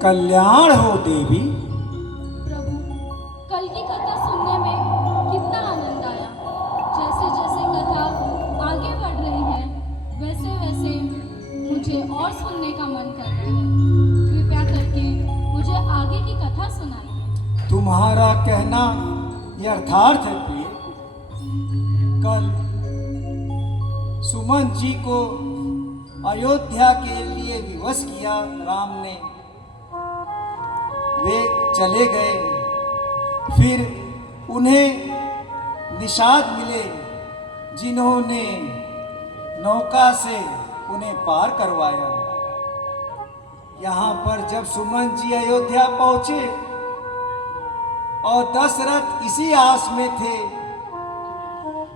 कल्याण हो देवी। प्रभु, कल की कथा सुनने में कितना आनंद आया। जैसे जैसे कथा आगे बढ़ रही है वैसे वैसे मुझे और सुनने का मन कर रहा है। कृपया करके मुझे आगे की कथा सुनाइए। तुम्हारा कहना यथार्थ है प्रिय। कल सुमन जी को अयोध्या के लिए विवश किया राम ने। वे चले गए, फिर उन्हें निषाद मिले जिन्होंने नौका से उन्हें पार करवाया। यहाँ पर जब सुमन जी अयोध्या पहुंचे और दशरथ इसी आस में थे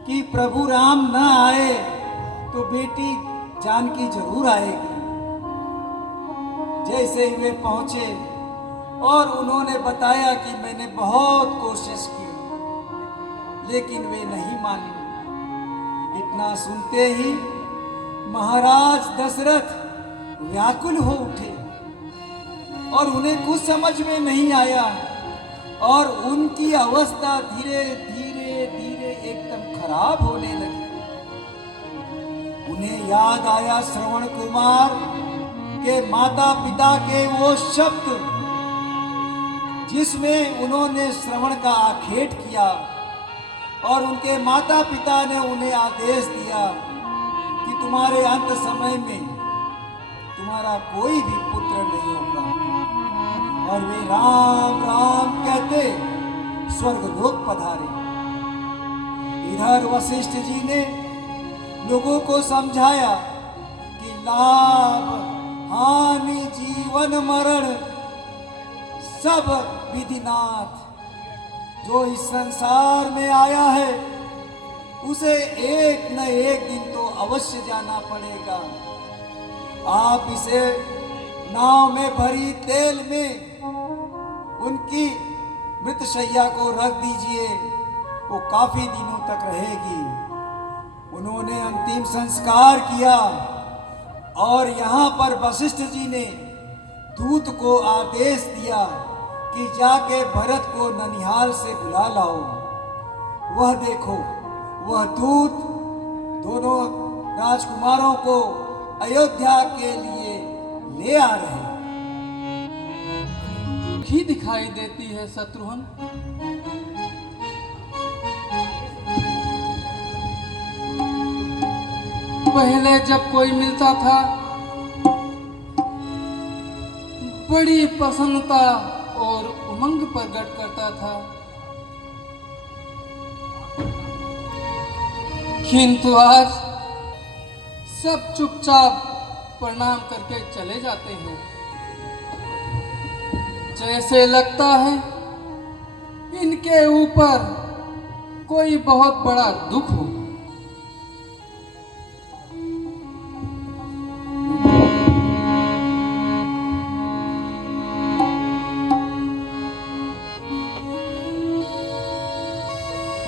कि प्रभु राम न आए तो बेटी जानकी जरूर आएगी। जैसे ही वे पहुंचे और उन्होंने बताया कि मैंने बहुत कोशिश की लेकिन वे नहीं माने। इतना सुनते ही महाराज दशरथ व्याकुल हो उठे और उन्हें कुछ समझ में नहीं आया और उनकी अवस्था धीरे धीरे धीरे एकदम खराब होने लगी। उन्हें याद आया श्रवण कुमार के माता पिता के वो शब्द जिसमें उन्होंने श्रवण का आखेट किया और उनके माता पिता ने उन्हें आदेश दिया कि तुम्हारे अंत समय में तुम्हारा कोई भी पुत्र नहीं होगा। और वे राम राम कहते स्वर्गलोक पधारे। इधर वशिष्ठ जी ने लोगों को समझाया कि लाभ हानि जीवन मरण सब विधिनाथ। जो इस संसार में आया है उसे एक न एक दिन तो अवश्य जाना पड़ेगा। आप इसे नाव में भरी तेल में उनकी मृतशैया को रख दीजिए, वो काफी दिनों तक रहेगी। उन्होंने अंतिम संस्कार किया और यहाँ पर वशिष्ठ जी ने दूत को आदेश दिया कि जाके भरत को ननिहाल से बुला लाओ। वह देखो, वह दूत दोनों राजकुमारों को अयोध्या के लिए ले आ रहे हैं। ही दिखाई देती है शत्रुघ्न। पहले जब कोई मिलता था बड़ी प्रसन्नता और उमंग प्रकट करता था, किंतु आज सब चुपचाप प्रणाम करके चले जाते हैं। जैसे लगता है इनके ऊपर कोई बहुत बड़ा दुख हो।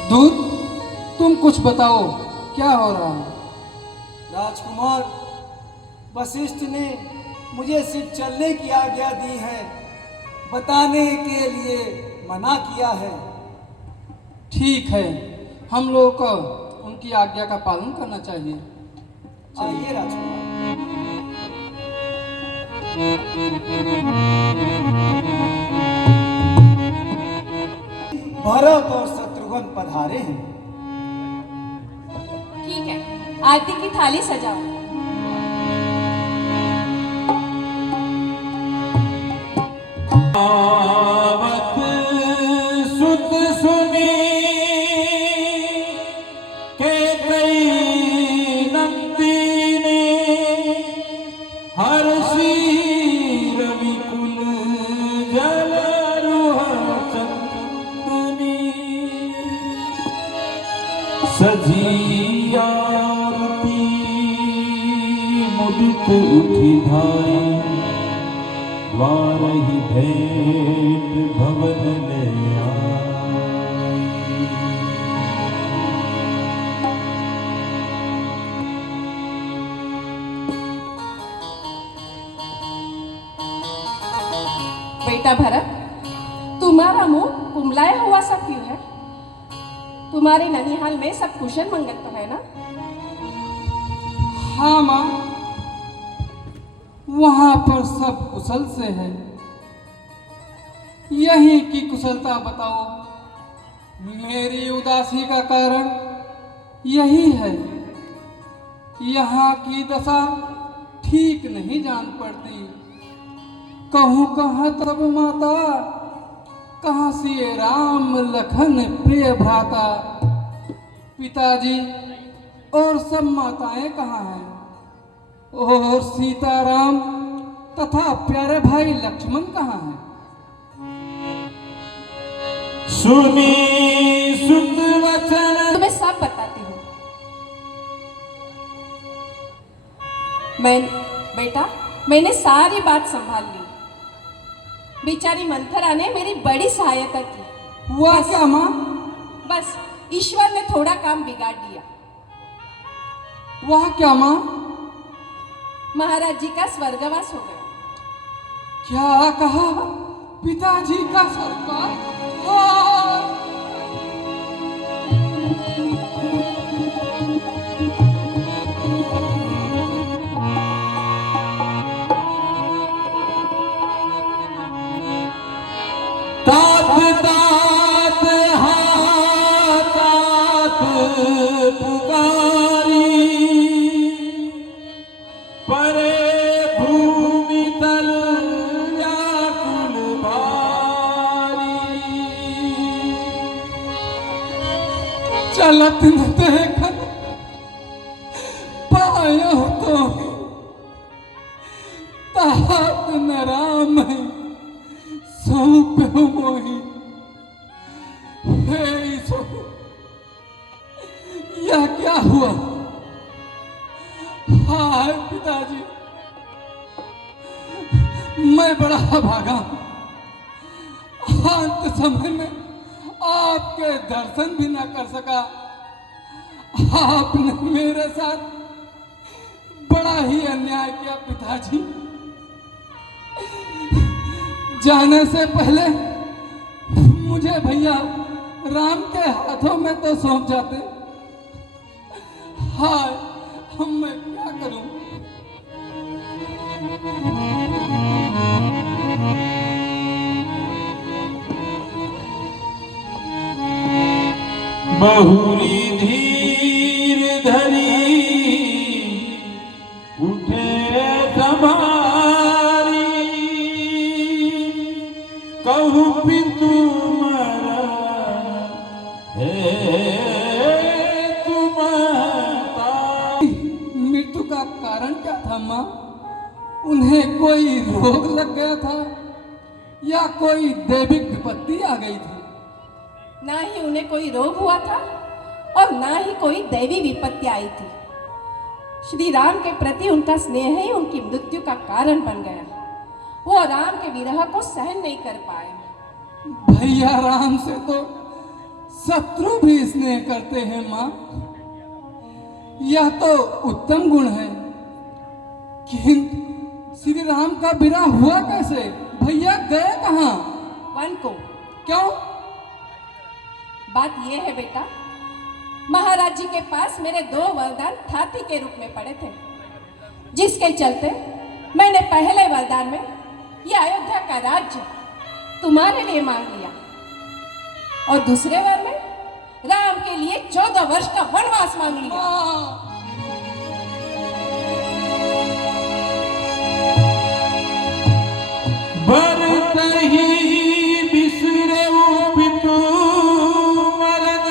दूत, तुम कुछ बताओ, क्या हो रहा है? राजकुमार, वशिष्ठ ने मुझे सिर्फ चलने की आज्ञा दी है, बताने के लिए मना किया है। ठीक है, हम लोगों को उनकी आज्ञा का पालन करना चाहिए। आइए राजकुमार। भरत और शत्रुघ्न भगवान पधारे हैं। ठीक है, आरती की थाली सजाओ। आवत सुत सुनी के कई नंदिनी हर्षी रविकुल जल रुह चंदनी सजी आरती मुदित उठी धाई वारही भेंट भवन ले आई। बेटा भरत, तुम्हारा मुंह कुमलाया हुआ सा क्यों है? तुम्हारे ननिहाल में सब कुशल मंगल तो है ना? हाँ माँ, वहां पर सब कुशल से है। यही की कुशलता बताओ। मेरी उदासी का कारण यही है। यहाँ की दशा ठीक नहीं जान पड़ती। कहूँ कहाँ तब माता, कहाँ सिए राम लखन प्रिय भ्राता। पिताजी और सब माताएं कहाँ हैं? और सीताराम तथा प्यारे भाई लक्ष्मण कहाँ हैं? सुनी सुत वचन तुम्हें सब बताती हूँ। बेटा, मैंने सारी बात संभाल ली। बेचारी मंथरा ने मेरी बड़ी सहायता की। हुआ क्या माँ? बस ईश्वर ने थोड़ा काम बिगाड़ दिया। वह क्या माँ? महाराज जी का स्वर्गवास हो गया। क्या कहा? पिताजी का सरकार? हाँ। तात तात हाँ तात पुकारी परे भूमि तल व्याकुल भारी चलत न देखत पायो तो तात न राम सौंप मोही। हे ईश्वर, यह क्या हुआ? हाय पिताजी, मैं बड़ा भागा। अंत समय में आपके दर्शन भी ना कर सका। आपने मेरे साथ बड़ा ही अन्याय किया पिताजी। जाने से पहले मुझे भैया राम के हाथों में तो सौंप जाते। हाय, हम मैं क्या करूं? बहुरी धीर धरी उठे तुम्हारी कहूँ पितु मरा हे तुम मृत्यु का कारण क्या था माँ? उन्हें कोई रोग लग गया था या कोई दैविक विपत्ति आ गई थी? ना ही उन्हें कोई रोग हुआ था और ना ही कोई दैवी विपत्ति आई थी। श्री राम के प्रति उनका स्नेह ही उनकी मृत्यु का कारण बन गया। वो राम के विरह को सहन नहीं कर पाए। भैया राम से तो शत्रु भी स्नेह करते हैं माँ। यह तो उत्तम गुण है। किंतु श्री राम का विरह हुआ कैसे? भैया गए कहाँ? वन को। क्यों? बात यह है बेटा, महाराज जी के पास मेरे 2 वरदान थाती के रूप में पड़े थे, जिसके चलते मैंने पहले वरदान में यह अयोध्या का राज्य तुम्हारे लिए मांग लिया और दूसरे वर में 14 वर्ष का वनवास मांग लिया। माँ, बरतहि बिसरऊ पितु मरण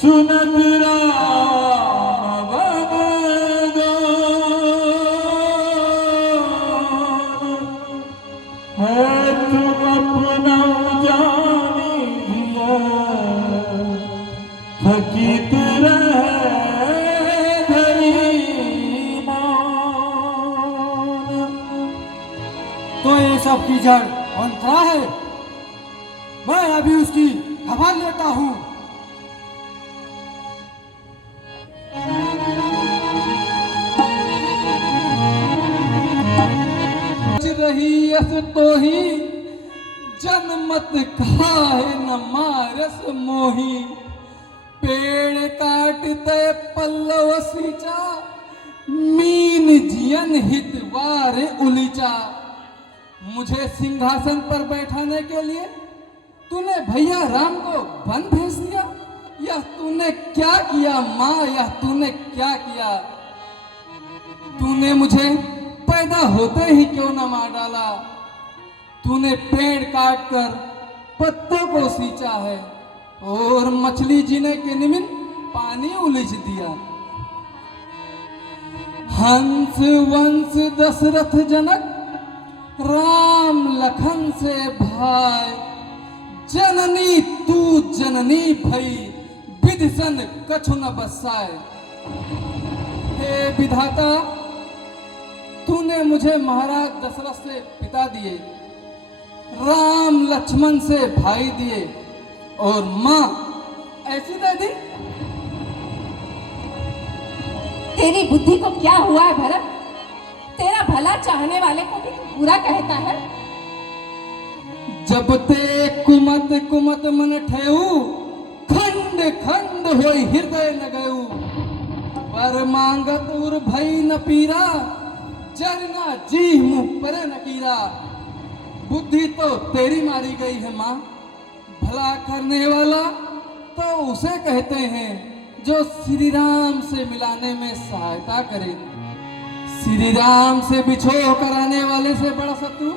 सुनत राम बरदान। है तुम अपना जानी दिया थकित रहे धरी मान। तो ये सब की जड़ अंतरा है। मैं अभी उसकी खबर लेता हूँ। रही यस तो ही जनमत खाए न मारस मोही। पेड़ काटते पल्लव सींचा मीन जियन हित वार उलीचा। मुझे सिंहासन पर बैठाने के लिए तूने भैया राम को वन भेज दिया। यह तूने क्या किया माँ, यह तूने क्या किया? तूने मुझे पैदा होते ही क्यों न मार डाला? तूने पेड़ काट कर पत्तों को सींचा है और मछली जीने के निमित्त पानी उलीच दिया। हंस वंश दशरथ जनक राम लखन से भाई। जननी तू जननी भई विधिसन कछु न बसाए। हे विधाता, तूने मुझे महाराज दशरथ से पिता दिए, राम लक्ष्मण से भाई दिए और माँ ऐसी दे दी। तेरी बुद्धि को क्या हुआ है भरत? तेरा भला चाहने वाले को भी तू बुरा कहता है। जब ते कुमत कुमत मन ठेऊ खंड खंड होई हृदय न गयू। पर मांगत उर भई न पीरा जरना जी मुँह परे न कीरा। बुद्धि तो तेरी मारी गई है माँ। भला करने वाला तो उसे कहते हैं जो श्री राम से मिलाने में सहायता करे। श्री राम से बिछोह कराने वाले से बड़ा शत्रु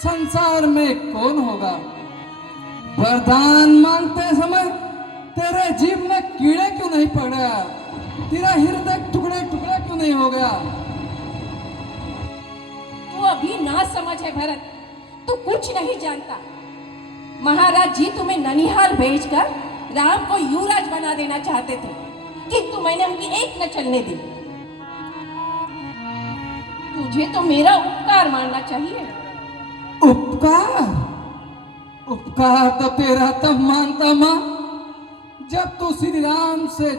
संसार में कौन होगा? वरदान मांगते समय तेरे जीव में कीड़े क्यों नहीं पड़ गया? तेरा हृदय टुकड़े टुकड़े क्यों नहीं हो गया? तू अभी ना समझ है भरत, तू कुछ नहीं जानता। महाराज जी तुम्हें ननिहाल भेजकर राम को युवराज बना देना चाहते थे, किंतु मैंने उनकी एक न चलने दी। तुझे तो मेरा उपकार मानना चाहिए। उपकार? उपकार तो तेरा तब मानता माँ जब तू श्री राम से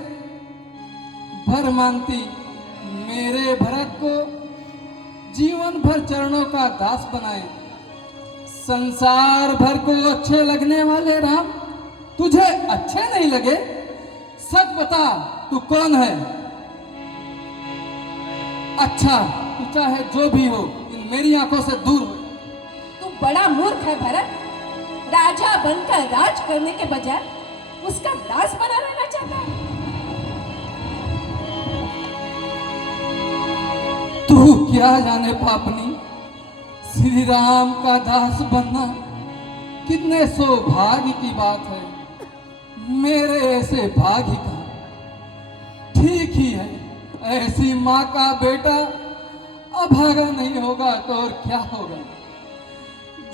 भर मांगती। मेरे भरत को जीवन भर चरणों का दास बनाए। संसार भर को अच्छे लगने वाले राम तुझे अच्छे नहीं लगे? सच बता, तू कौन है? अच्छा, तू चाहे जो भी हो, इन मेरी आंखों से दूर हो। तू बड़ा मूर्ख है भरत। राजा बनकर राज करने के बजाय उसका दास बना रहना चाहता है। तू क्या जाने पापनी, श्री राम का दास बनना कितने सौभाग्य की बात है। मेरे ऐसे भाग्य का ठीक ही है। ऐसी माँ का बेटा अभागा नहीं होगा तो और क्या होगा।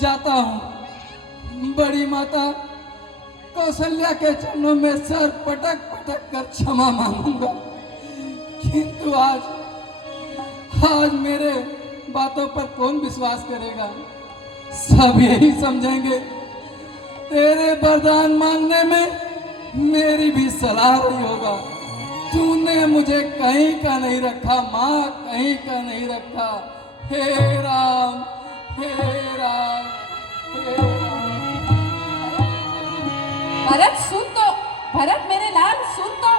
जाता हूँ, बड़ी माता कौशल्या के चरणों में सर पटक पटक कर क्षमा मांगूंगा। किंतु आज मेरे बातों पर कौन विश्वास करेगा? सब यही समझेंगे तेरे वरदान मांगने में मेरी भी सलाह रही होगा। तूने मुझे कहीं का नहीं रखा माँ, कहीं का नहीं रखा। हे राम, हे राम, हे राम। भरत सुन तो, भरत मेरे लाल सुन तो।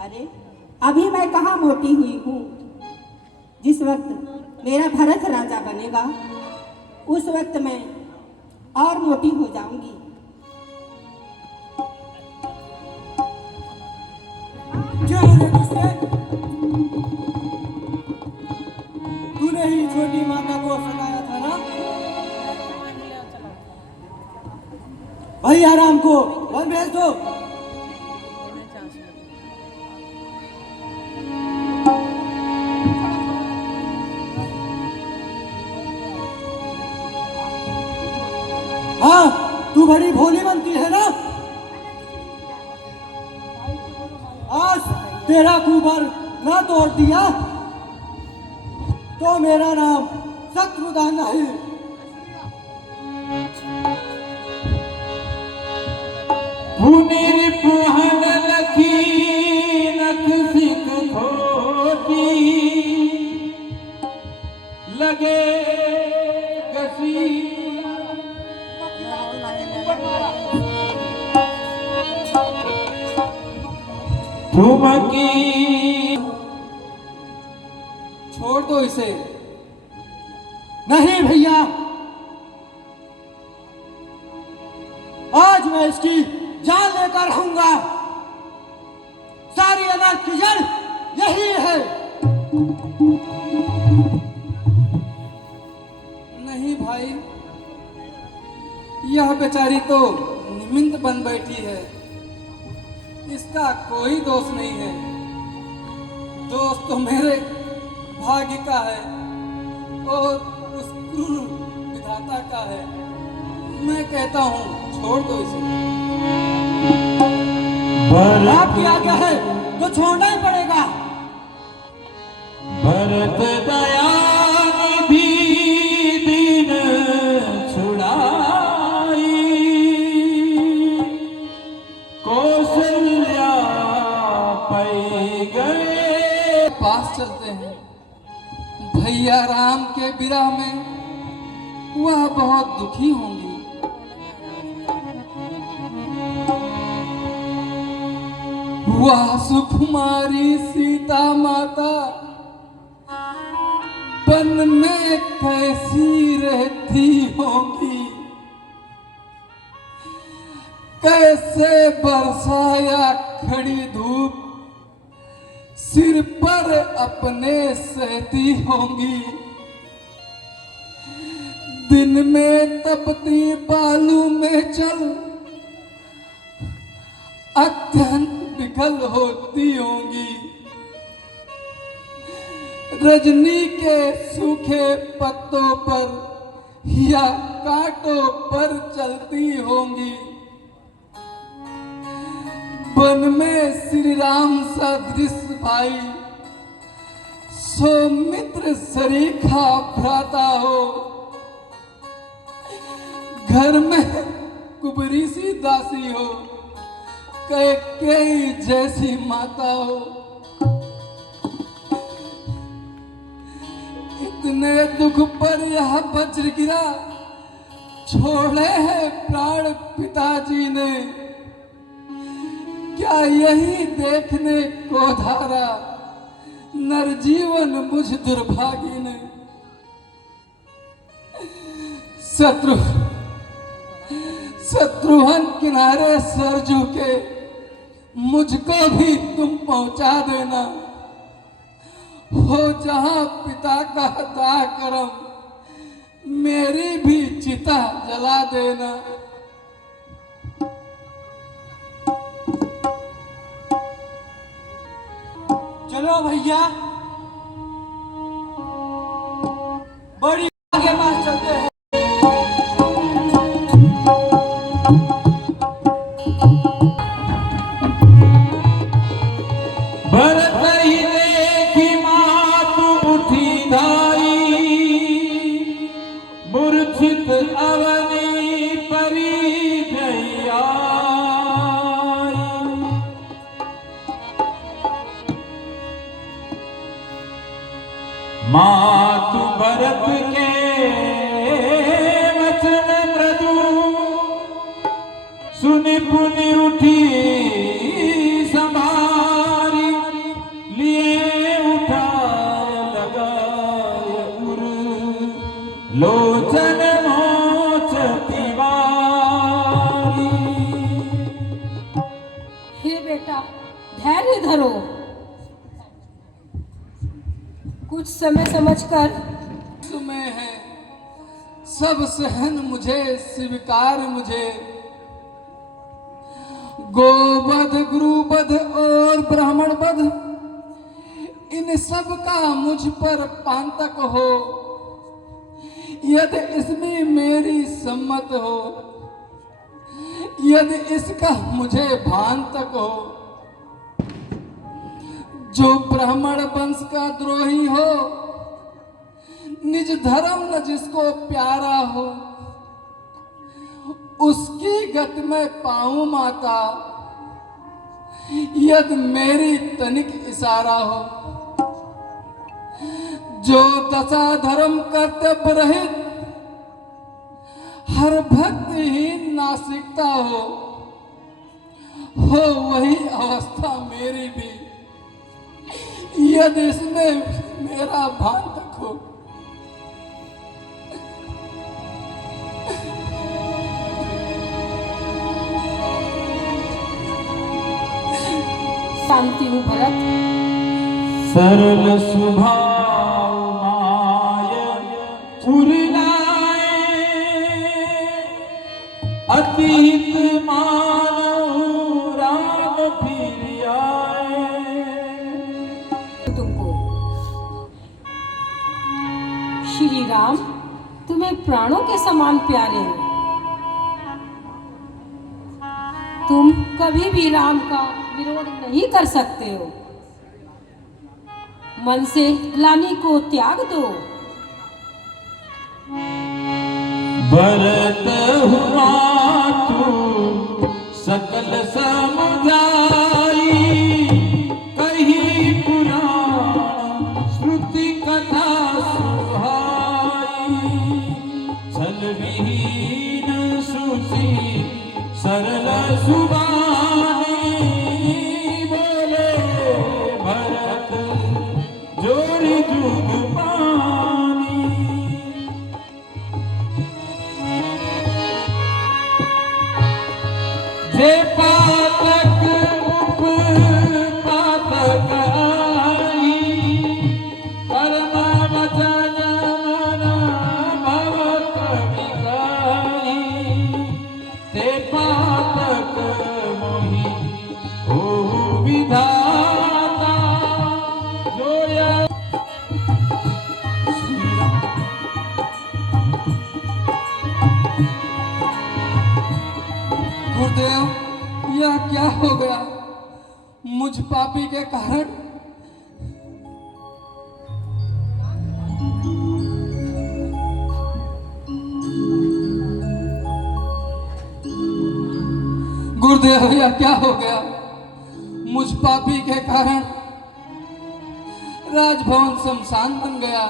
अरे अभी मैं कहाँ मोटी हुई हूँ। जिस वक्त मेरा भरत राजा बनेगा उस वक्त मैं और मोटी हो जाऊंगी। क्या रे दूसरे? तूने ही छोटी माता को सताया था ना? भैया राम को वन भेज दो। हाँ, तू बड़ी भोली बनती है ना? आज तेरा कुबर ना तोड़ दिया तो मेरा नाम शत्रुघ्न नहीं। पुनिर पुहन लखी नख सिख खोटी लगे कसी ठुमकी। छोड़ दो इसे। नहीं भैया, आज मैं इसकी जान लेकर रहूंगा। सारी अनाज की जड़ यही है। नहीं भाई, यह बेचारी तो निमित्त बन बैठी है, इसका कोई दोष नहीं है। दोष तो मेरे भाग्य का है और उस क्रूर विधाता का है। मैं कहता हूँ छोड़ दो इसे। आपकी आज्ञा है तो छोड़ना ही पड़ेगा। भरत दयानिधि दीन छुड़ाई कौशल्या पै गए। पास चलते हैं। भैया राम के विरह में वह बहुत दुखी होंगी। वह सुकुमारी सीता माता वन में कैसी रहती होंगी, कैसे बरसाया खड़ी धूप सिर पर अपने सहती होंगी। दिन में तपती बालू में चल अत्यंत विकल होती होंगी। रजनी के सूखे पत्तों पर या कांटों पर चलती होंगी। वन में श्री राम सदृश भाई सौमित्र सरीखा भ्राता हो, घर में कुबरी सी दासी हो, कैकेयी जैसी माता हो। इतने दुख पर यह वज्र गिरा, छोड़े हैं प्राण पिताजी ने। क्या यही देखने को धारा नरजीवन मुझ दुर्भागी ने। शत्रुघ्न किनारे सर झुके, मुझको भी तुम पहुंचा देना। हो जहां पिता का दाह करम, मेरी भी चिता जला देना। चलो भैया, बड़ी आगे पास चलते हैं। भरत ही देखी मातु उठी धाई, मूर्छित अवनी परी जइया। मातु भरत के वचन मृदु सुनि पुनि उठी संभारी, लिए उठाय लगाय उर लोचन मोचती वा। धरो। कुछ समय समझकर तुम्हें है सब सहन मुझे स्वीकार मुझे। गोवध गुरुवध और ब्राह्मण वध इन सब का मुझ पर पांतक हो। यदि इसमें मेरी सम्मत हो, यदि इसका मुझे भान तक हो। जो ब्राह्मण वंश का द्रोही हो, निज धर्म न जिसको प्यारा हो, उसकी गति में पाऊं माता, यदि मेरी तनिक इशारा हो। जो दशा धर्म कर्तव्य रहित हर भक्तिहीन नासिकता हो वही अवस्था मेरी भी, यदि इसमें मेरा भान तक हो। शांति हूँ भरत। सरल स्वभाव माय उरलाए, अतीत मानव राम फिर आए। तुमको श्री राम तुम्हें प्राणों के समान प्यारे हैं। तुम कभी भी राम का विरोध नहीं कर सकते हो। मन से ग्लानि को त्याग दो। भरत हुआ तू सकल समुदायी, कही पुराण श्रुति कथा सुहाई। छल विहीन सुशी सरल सुबानी, बोले भरत जोड़ी जुग पानी। जे पातक उप पातक आई, परम वचन मन भव कविताई। ते पातक मोहि हो विधाता, जोया गुरुदेव, यह क्या हो गया मुझ पापी के कारण? गुरुदेव, यह क्या हो गया मुझ पापी के कारण? राजभवन शमशान बन गया।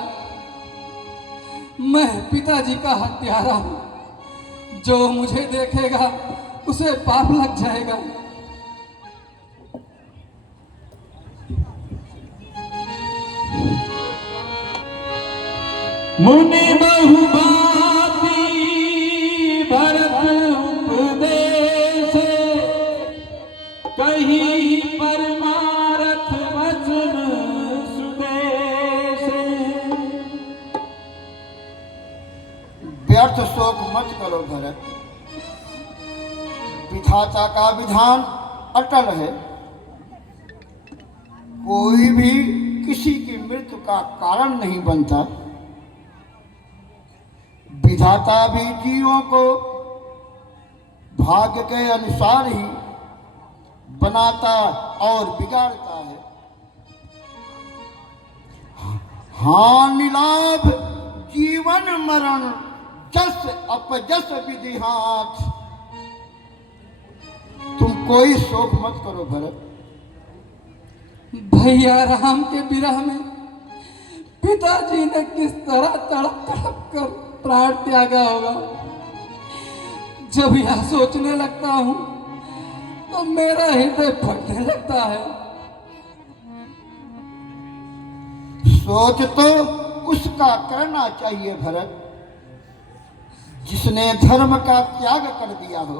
मैं पिताजी का हत्यारा हूं। जो मुझे देखेगा उसे पाप लग जाएगा। मुनि बहुभांति भरत उपदेश, कही परमारथ वचन सुदेश। व्यर्थ शोक मत करो भरत। विधाता का विधान अटल है। कोई भी किसी की मृत्यु का कारण नहीं बनता। विधाता भी जीवों को भाग्य के अनुसार ही बनाता और बिगाड़ता है। हानि लाभ जीवन मरण जस अपजस विधि हाथ। तुम कोई शोक मत करो भरत। भैया राम के विरह में पिताजी ने किस तरह तड़प तड़प कर प्राण त्यागा होगा। जब यह सोचने लगता हूं तो मेरा हृदय फटने लगता है। सोच तो उसका करना चाहिए भरत, जिसने धर्म का त्याग कर दिया हो।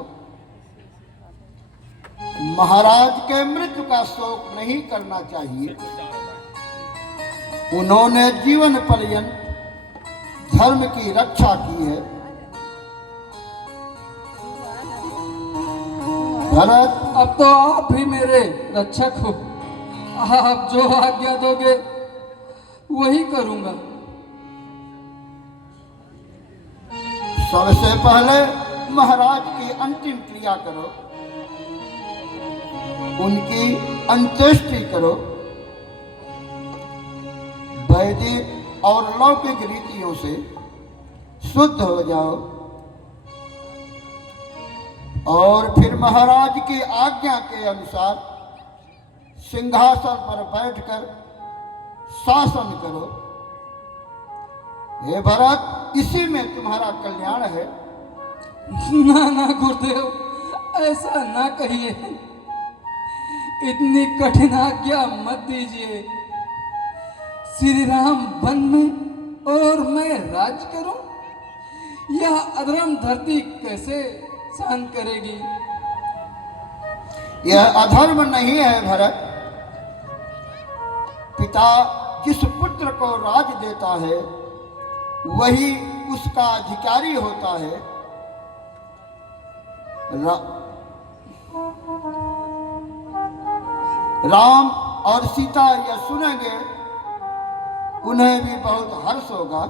महाराज के मृत्यु का शोक नहीं करना चाहिए। उन्होंने जीवन पर्यंत धर्म की रक्षा की है। भरत, अब तो आप ही मेरे रक्षक हो। आप जो आज्ञा दोगे वही करूंगा। सबसे पहले महाराज की अंतिम क्रिया करो, उनकी अंत्येष्टि करो। वैदिक और लौकिक रीतियों से शुद्ध हो जाओ और फिर महाराज की आज्ञा के अनुसार सिंहासन पर बैठकर शासन करो। हे भरत, इसी में तुम्हारा कल्याण है। ना ना गुरुदेव, ऐसा ना कहिए। इतनी कठिन आज्ञा मत दीजिए। श्री राम वन में और मैं राज करूं, यह अधर्म धरती कैसे सहन करेगी? यह अधर्म नहीं है भरत। पिता जिस पुत्र को राज देता है वही उसका अधिकारी होता है। राम और सीता यह सुनेंगे, उन्हें भी बहुत हर्ष होगा।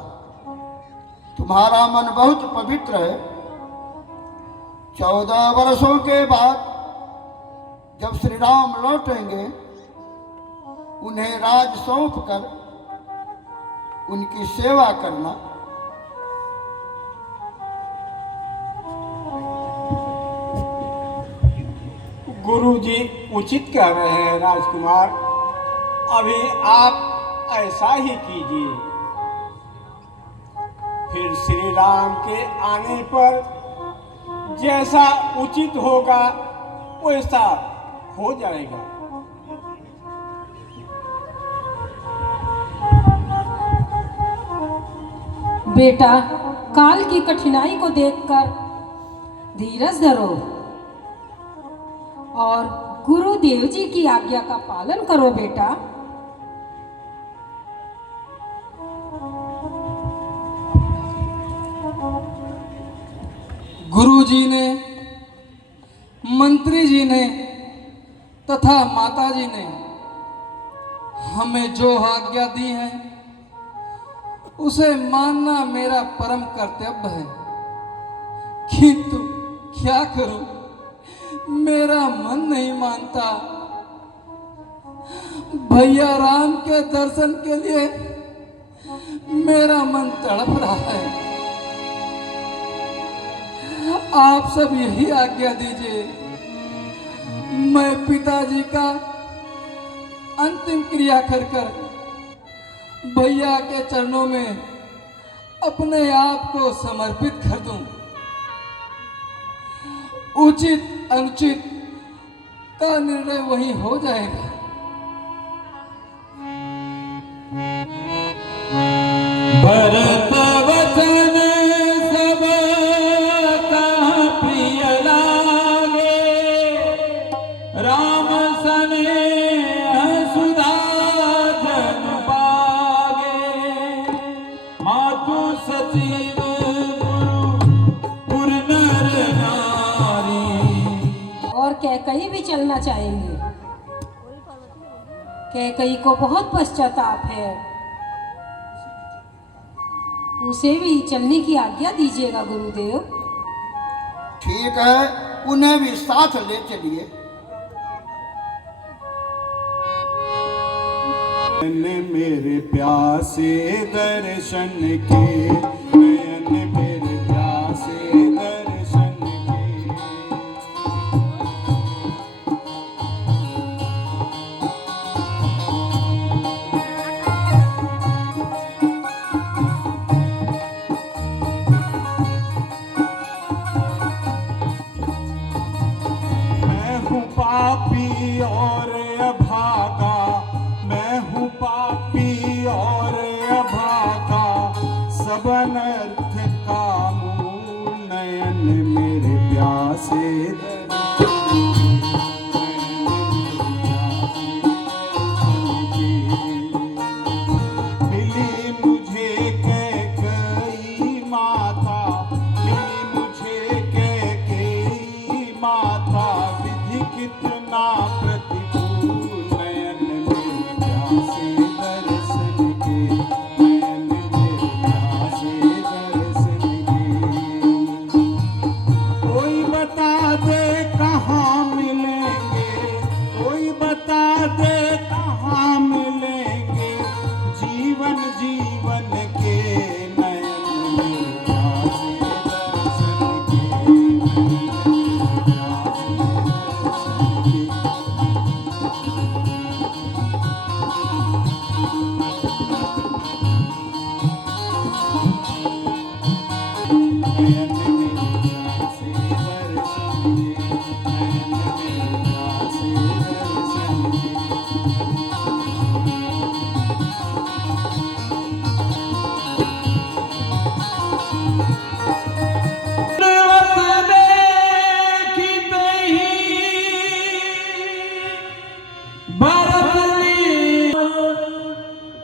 तुम्हारा मन बहुत पवित्र है। 14 वर्षों के बाद जब श्री राम लौटेंगे, उन्हें राज सौंप कर उनकी सेवा करना। गुरुजी उचित कह रहे हैं राजकुमार। अभी आप ऐसा ही कीजिए, फिर श्री राम के आने पर जैसा उचित होगा वैसा हो जाएगा। बेटा, काल की कठिनाई को देखकर धीरज धरो और गुरुदेव जी की आज्ञा का पालन करो बेटा। गुरुजी ने, मंत्री जी ने तथा माताजी ने हमें जो आज्ञा दी है उसे मानना मेरा परम कर्तव्य है। किंतु क्या करूं, मेरा मन नहीं मानता। भैया राम के दर्शन के लिए मेरा मन तड़प रहा है। आप सब यही आज्ञा दीजिए, मैं पिताजी का अंतिम क्रिया कर कर भैया के चरणों में अपने आप को समर्पित कर दूं। उचित अनुचित का निर्णय वही हो जाएगा। भरत वचन सब कहाँ प्रिय लागे, राम सनेह सुधा जन पागे। मातु सचिव गुरु नर नारी। और कैकई भी चलना चाहेंगे। कैकई को बहुत पश्चाताप है, उसे भी चलने की आज्ञा दीजिएगा गुरुदेव। ठीक है, उन्हें भी साथ ले चलिए। मेरे प्यासे दर्शन के, नयन मेरे प्यासे दर्शन के। मैं हूँ पापी और अभागा, मैं हूँ पापी और अभागा। सब अनर्थ का मूल, नयन मेरे प्यासे दर्शन।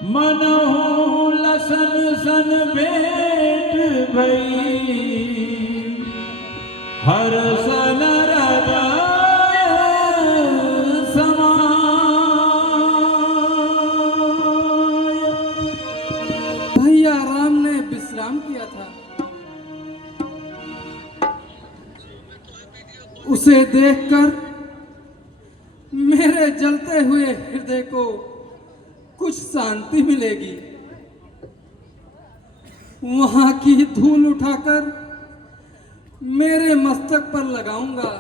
मनहु लसन सन भेट भई हर सन हृदय समाय। भैया राम ने विश्राम किया था। उसे देखकर मेरे जलते हुए हृदय को कुछ शांति मिलेगी। वहां की धूल उठाकर मेरे मस्तक पर लगाऊंगा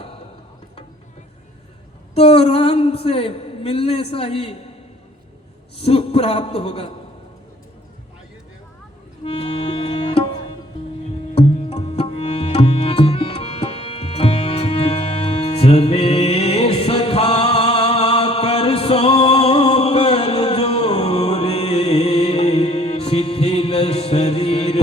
तो राम से मिलने सा ही सुख प्राप्त होगा। चले सखा कर सो कर जोरे शिथिल शरीर